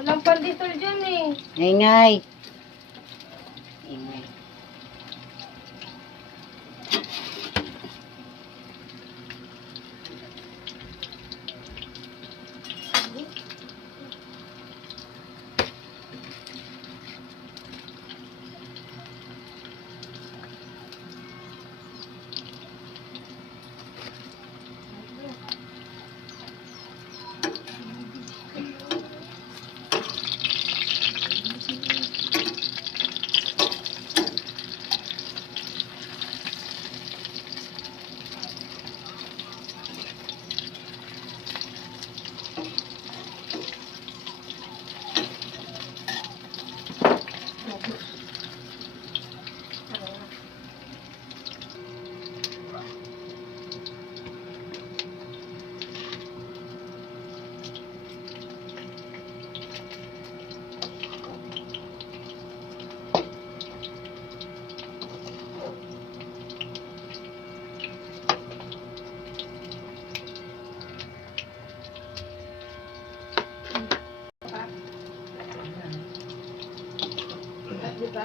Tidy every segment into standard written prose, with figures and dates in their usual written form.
Walang pandesal dyan eh. Ingay. Ingay. Diba?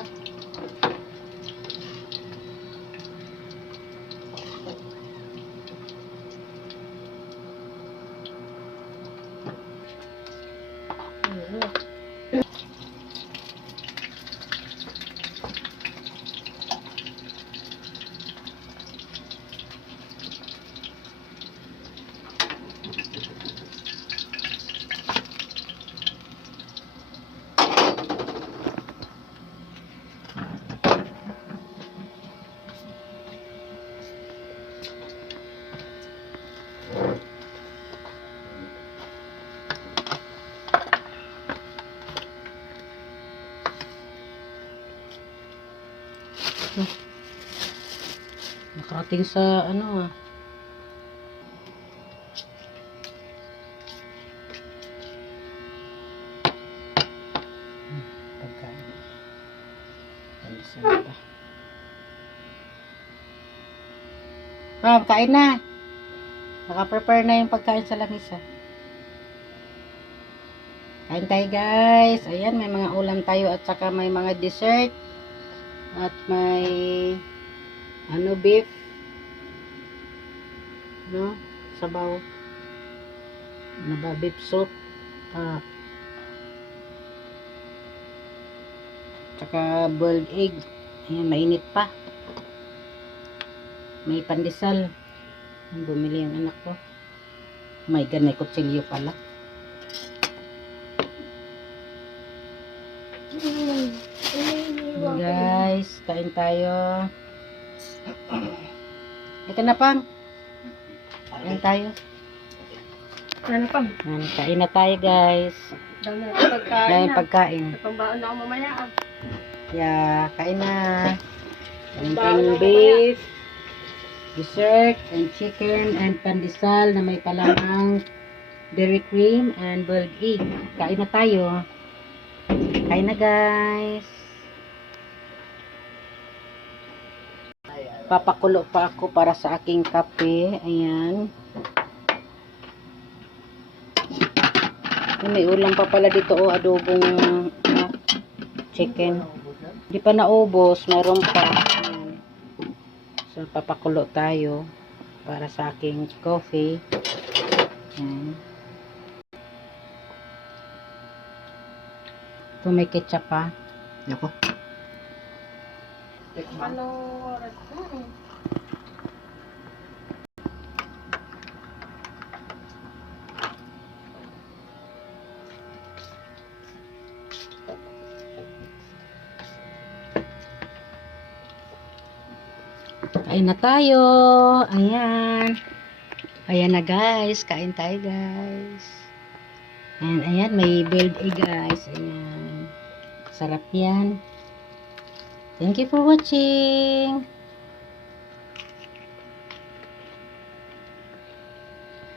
Nakarating sa ano ah. Pagkain. Pandesal pa. Kain na. Naka-prepare na yung pagkain sa lamisa. Kain tayo guys. Ayan, may mga ulam tayo at saka may mga dessert. At may beef. No? Sabaw. Ano ba? Beef soup. Tsaka boiled egg. Ayan, mainit pa. May pandesal. Bumili yung anak ko. Oh my God, may kutsilyo pala. Guys, kain tayo. Ito na pang. Kain tayo. Ano pang? Kain na tayo guys. Dami na pagkain Dahil na. pagkain. Pambaon na ako mamaya ah. Yeah, kain na. Kain beef, dessert, and chicken, and pandesal na may palamang dairy cream, and boiled egg. Kain na tayo. Kain na guys. Papakulo pa ako para sa aking kape. Ayan. May ulam pa pala dito oh, adobong chicken. Hindi pa naubos, meron pa. Ayan. So papakulo tayo para sa aking coffee. Ayan. Ito may ketchup pa. Ako. Ano oras na eh? Kain na tayo. Ayan. Ayan na guys. Kain tayo guys. Ayan, may boiled egg guys. Ayan. Sarap yan. Thank you for watching.